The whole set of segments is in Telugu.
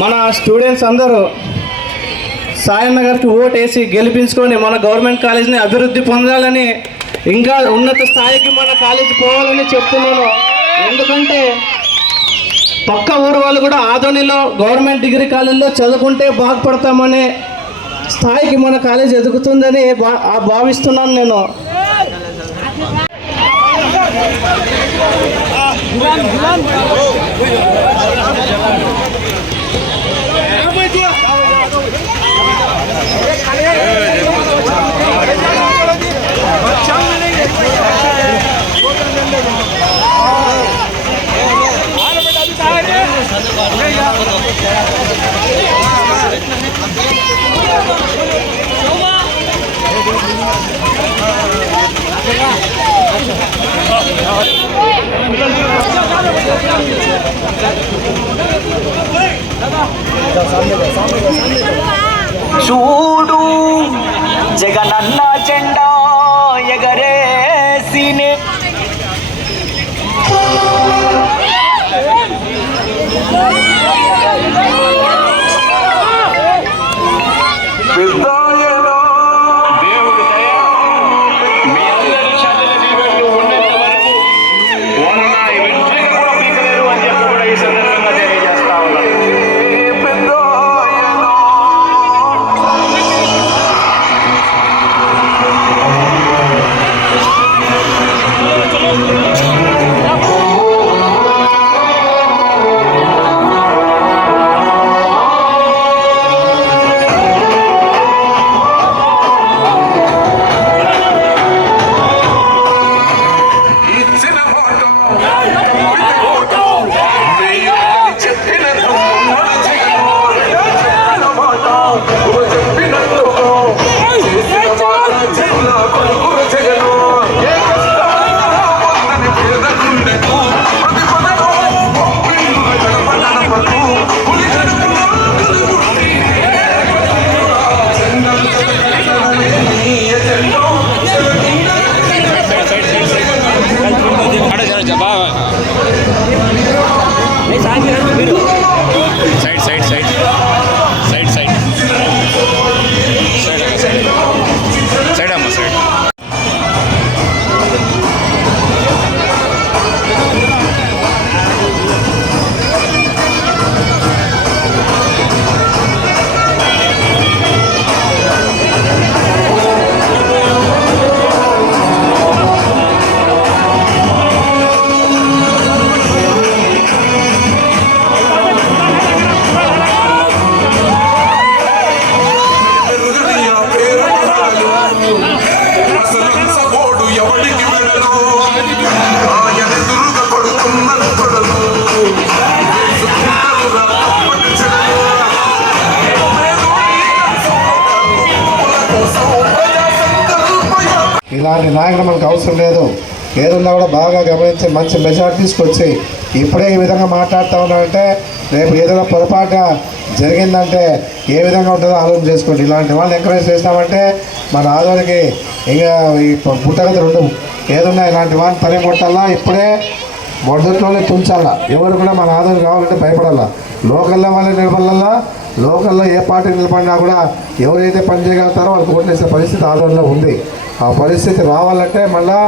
మన స్టూడెంట్స్ అందరూ సాయన్న ఓటు వేసి గెలిపించుకొని మన గవర్నమెంట్ కాలేజీని అభివృద్ధి పొందాలని ఇంకా ఉన్నత స్థాయికి మన కాలేజీ పోవాలని చెప్తున్నాను. ఎందుకంటే పక్క ఊరు వాళ్ళు కూడా ఆదోనిలో గవర్నమెంట్ డిగ్రీ కాలేజీలో చదువుకుంటే బాగుపడతామనే స్థాయికి మన కాలేజ్ ఎదుగుతుందని భావిస్తున్నాను నేను. భావిస్తున్నాను నేను చూడు జగనన్న జెండా ఇలాంటి నాయకులు మనకు అవసరం లేదు. ఏదున్నా కూడా బాగా గమనించి మంచి మెజార్టీ తీసుకొచ్చి ఇప్పుడే ఈ విధంగా మాట్లాడుతూ ఉన్నారంటే రేపు ఏదైనా పొరపాటుగా జరిగిందంటే ఏ విధంగా ఉంటుందో ఆలోచన చేసుకోండి. ఇలాంటి వాళ్ళని ఎంకరేజ్ చేస్తామంటే మన ఆదోనికి ఇంకా ఈ పుట్టగతి రెండు. ఏదన్నా ఇలాంటి వాళ్ళని తరి కొట్టాలా? ఇప్పుడే మొదట్లోనే తుంచాలా? ఎవరు కూడా మన ఆదరణ కావాలంటే భయపడాలా? లోకల్లో వాళ్ళని నిలబడాలా? లోకల్లో ఏ పార్టీ నిలబడినా కూడా ఎవరైతే పని చేయగలుగుతారో వాళ్ళకి ఓట్లేసే పరిస్థితి ఆదరణలో ఉంది. ఆ పరిస్థితి రావాలంటే మళ్ళా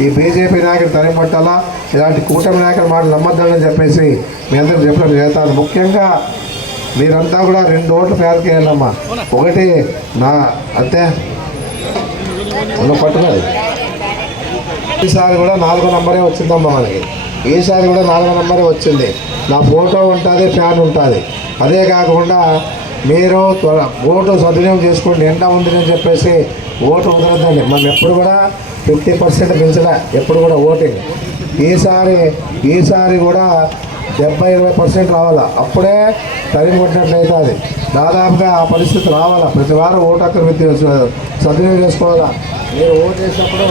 ఈ బీజేపీ నాయకుడు తరిపట్టాలా ఇలాంటి కూటమి నాయకులు మాటలు నమ్మద్దని చెప్పేసి మీ అందరికి చెప్పడం చేస్తాను ముఖ్యంగా మీరంతా కూడా రెండు ఓట్లు ఫేర్ చేయాలమ్మా. ఒకటి నా అంతే. పట్టుకోదు ఈసారి కూడా నాలుగో నంబరే వచ్చిందమ్మా మనకి. ఈసారి కూడా నాలుగో నంబరే వచ్చింది. నా ఫోటో ఉంటుంది ఫ్యాన్ ఉంటుంది. అదే కాకుండా మీరు త్వర ఓటు సద్వినియోగం చేసుకోండి ఎండ ఉంది అని చెప్పేసి ఓటు వదలద్దండి. మనం ఎప్పుడు కూడా ఫిఫ్టీ పర్సెంట్ పెంచలే. ఎప్పుడు కూడా ఓటింగ్. ఈసారి ఈసారి కూడా డెబ్బై ఇరవై పర్సెంట్ రావాలా? అప్పుడే తరిమి కొట్టినట్లయితే అది దాదాపుగా ఆ పరిస్థితి రావాలా? ప్రతి వారం ఓటు అక్కడ విద్య సద్వినియోగం చేసుకోవాలా? మీరు ఓటు వేసినప్పుడు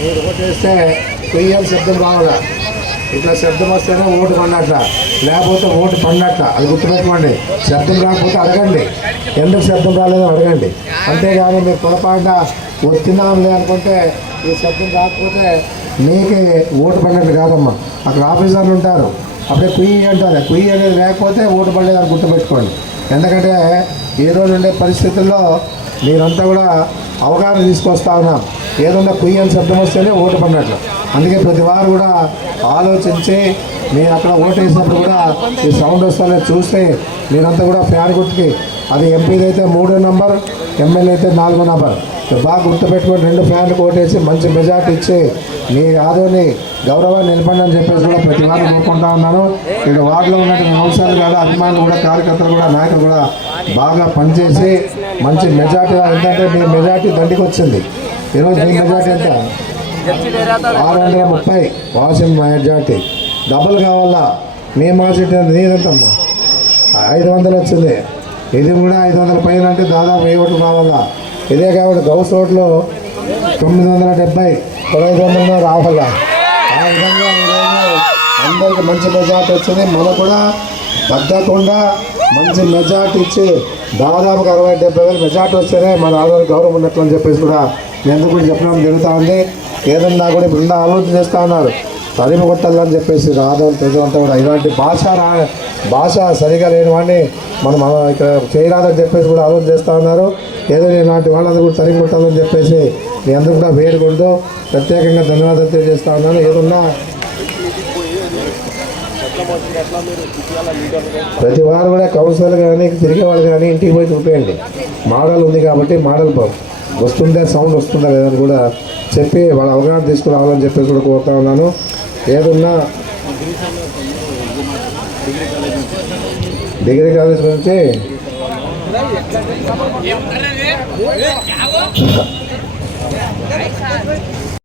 మీరు ఓటు వేస్తే పిఎం శబ్దం రావాలా ఇట్లా శబ్దం వస్తేనే ఓటు పడినట్ల. లేకపోతే ఓటు పడినట్ల. అది గుర్తుపెట్టుకోండి. శబ్దం రాకపోతే అడగండి. ఎందుకు శబ్దం రాలేదో అడగండి. అంతేగాని మీరు పొరపాటున వచ్చిందాంలే అనుకుంటే ఈ శబ్దం రాకపోతే మీకే ఓటు పడినట్లు కాదమ్మా. అక్కడ ఆఫీసర్లు ఉంటారు. అప్పుడే కుయ్యి అంటారు. కుయ్యి అనేది లేకపోతే ఓటు పడలేదని గుర్తుపెట్టుకోండి. ఎందుకంటే ఈ రోజు ఉండే పరిస్థితుల్లో మీరంతా కూడా అవగాహన తీసుకొస్తా ఉన్నాం. ఏదన్నా కుయ్యి అని శబ్దం వస్తేనే ఓటు పడినట్లు. అందుకే ప్రతి వారు కూడా ఆలోచించి మీరు అక్కడ ఓటేసినప్పుడు కూడా ఈ సౌండ్ వస్తుందో చూస్తే మీరంతా కూడా ఫ్యాన్ గుర్తుకి. అది ఎంపీది అయితే మూడో నంబర్ ఎమ్మెల్యే అయితే నాలుగో నంబర్. బాగా గుర్తుపెట్టుకొని రెండు ఫ్యాన్లు ఓటేసి మంచి మెజార్టీ ఇచ్చి మీ ఆదోని గౌరవాన్ని నిలపండి అని చెప్పేసి కూడా ప్రతి వారు కోరుకుంటా ఉన్నాను. ఇక్కడ వార్డులో ఉన్నటువంటి అంశాలు కూడా అభిమానులు కూడా కార్యకర్తలు కూడా నాయకులు కూడా బాగా పనిచేసి మంచి మెజార్టీ ఎందుకంటే మీ మెజార్టీ దండికి వచ్చింది ఈరోజు మీ మెజార్టీ ఎంత? ఆరు వందల ముప్పై వాషింగ్ మెజార్టీ. డబల్ కావాలా? మీ మార్కెట్ నీదంతమ్మా. ఐదు వందలు వచ్చింది. ఇది కూడా ఐదు వందల పైన అంటే దాదాపు వెయ్యి ఓట్లు కావాలా? ఇదే కాబట్టి గౌస్ ఓట్లు తొమ్మిది వందల డెబ్బై తొమ్మిది వందలు రావాలా? ఆ విధంగా అందరికి మంచి మెజార్టీ వచ్చింది. మనకు కూడా తగ్గకుండా మంచి మెజార్టీ ఇచ్చి దాదాపుగా అరవై డెబ్బై వేలు మెజార్టీ వస్తేనే మన ఆధార్ గౌరవం ఉన్నట్లు అని చెప్పేసి కూడా నేను ఎందుకు కూడా చెప్పడం జరుగుతూ ఉంది. ఏదన్నా కూడా ఇప్పుడు ఇంకా ఆలోచన చేస్తూ ఉన్నారు తరిమి కొట్టాలని చెప్పేసి రాధవులు ప్రజలంతా కూడా ఇలాంటి భాష రా భాష సరిగా లేని వాడిని మనం ఇక్కడ చేయరాదని చెప్పేసి కూడా ఆలోచన చేస్తూ ఉన్నారు ఏదో ఇలాంటి వాళ్ళందరూ కూడా తరిమి కొట్టాలని చెప్పేసి మీ అందరూ కూడా వేడుకుంటూ ప్రత్యేకంగా ధన్యవాదాలు తెలియజేస్తా ఉన్నాను. ఏదన్నా ప్రతి వారు కూడా కౌన్సిలర్ కానీ తిరిగే వాళ్ళు కానీ ఇంటికి పోయి చూపేయండి. మోడల్ ఉంది కాబట్టి మోడల్ ప- వస్తుందా సౌండ్ వస్తుందా లేదని కూడా చెప్పి వాళ్ళ అవగాహన తీసుకురావాలని చెప్పేసి కూడా కోరుతా ఉన్నాను. ఏదున్నా డిగ్రీ కాలేజ్ గురించి